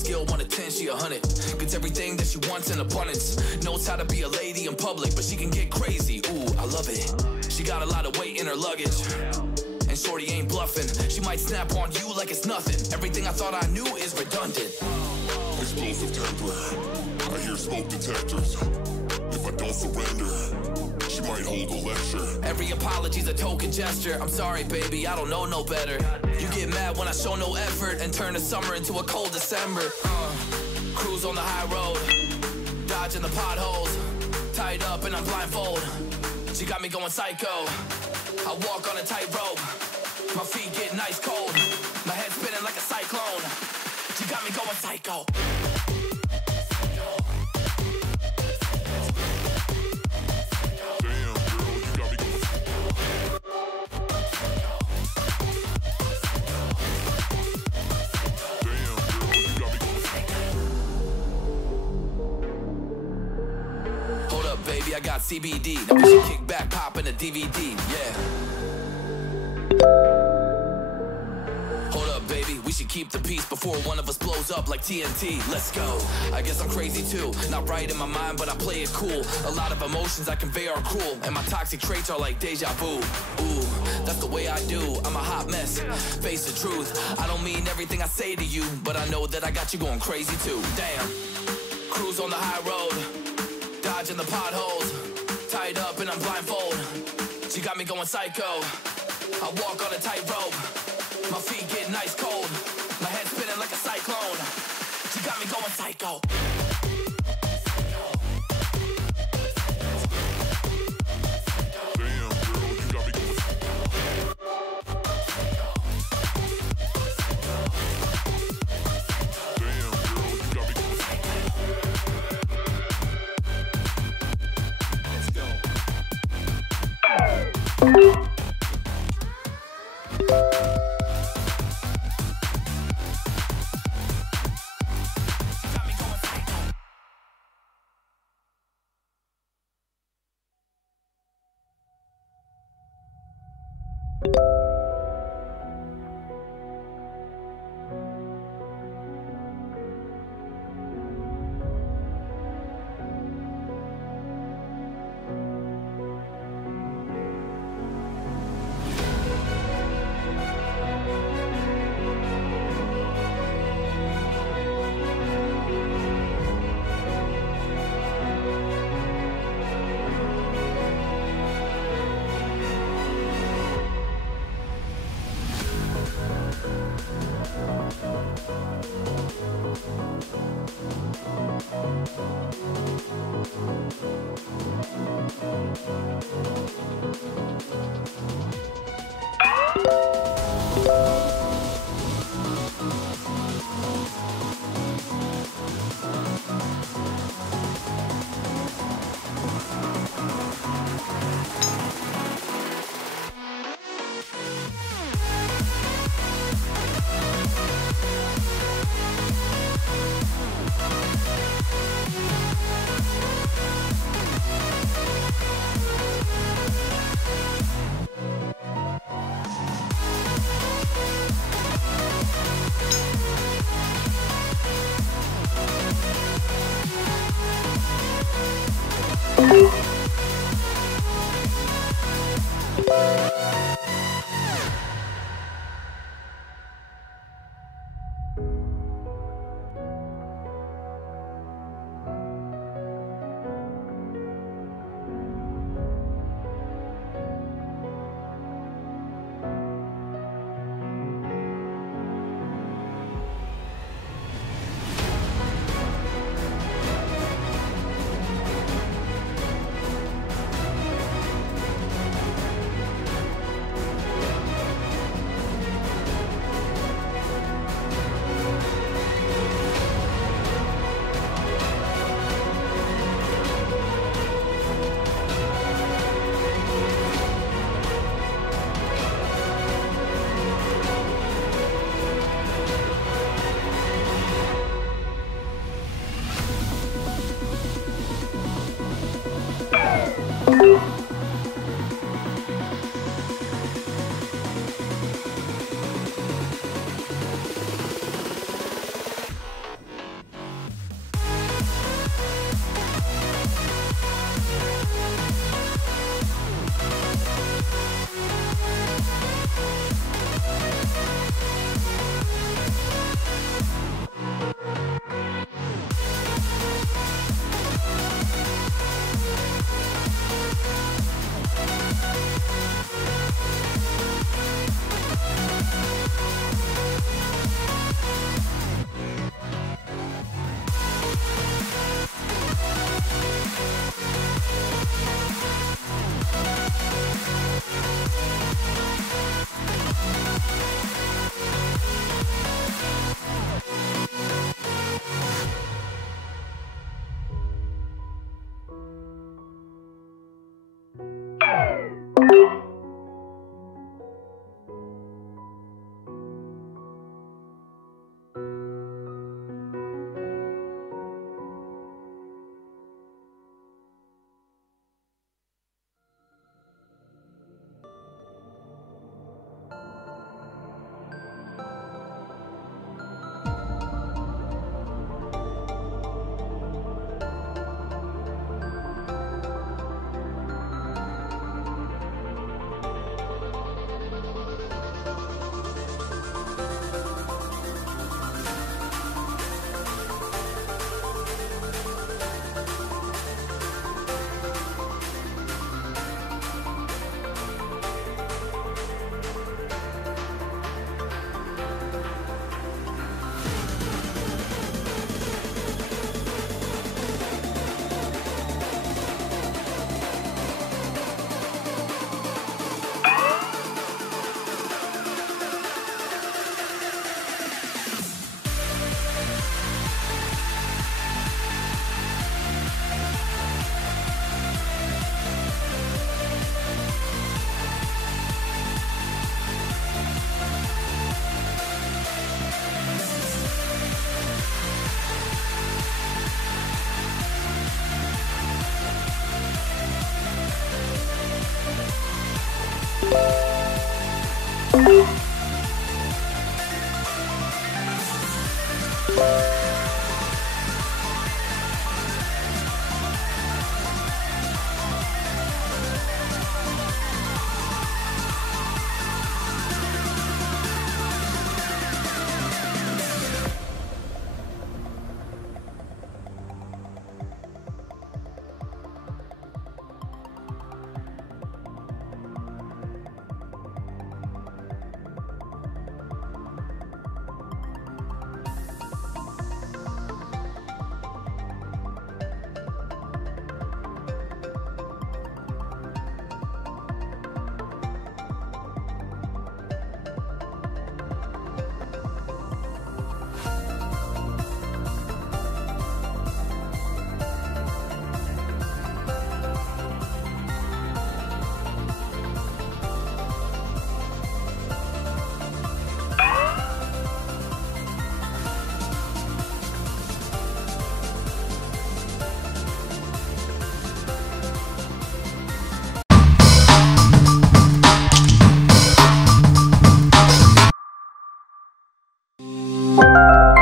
skill, 1 to 10, she 100. Gets everything that she wants in abundance. Knows how to be a lady in public, but she can get crazy. Ooh, I love it. She got a lot of weight in her luggage. And shorty ain't bluffing. She might snap on you like it's nothing. Everything I thought I knew is redundant. Explosive temper. I hear smoke detectors. If I don't surrender, she might hold a lecture. Every apology's a token gesture. I'm sorry, baby, I don't know no better. You get mad when I show no effort and turn the summer into a cold December. Cruise on the high road, dodging the potholes. Tied up and I'm blindfold. She got me going psycho. I walk on a tightrope. My feet get nice cold. My head spinning like a cyclone. She got me going psycho. Baby, I got CBD. Now we should kick back, pop in a DVD. Yeah. Hold up, baby. We should keep the peace before one of us blows up like TNT. Let's go. I guess I'm crazy too. Not right in my mind, but I play it cool. A lot of emotions I convey are cruel, and my toxic traits are like deja vu. Ooh, that's the way I do. I'm a hot mess. Face the truth. I don't mean everything I say to you, but I know that I got you going crazy too. Damn. Cruise on the high road. Dodging the potholes, tied up and I'm blindfold. She got me going psycho. I walk on a tightrope. My feet get nice cold. My head spinning like a cyclone. She got me going psycho. Thank you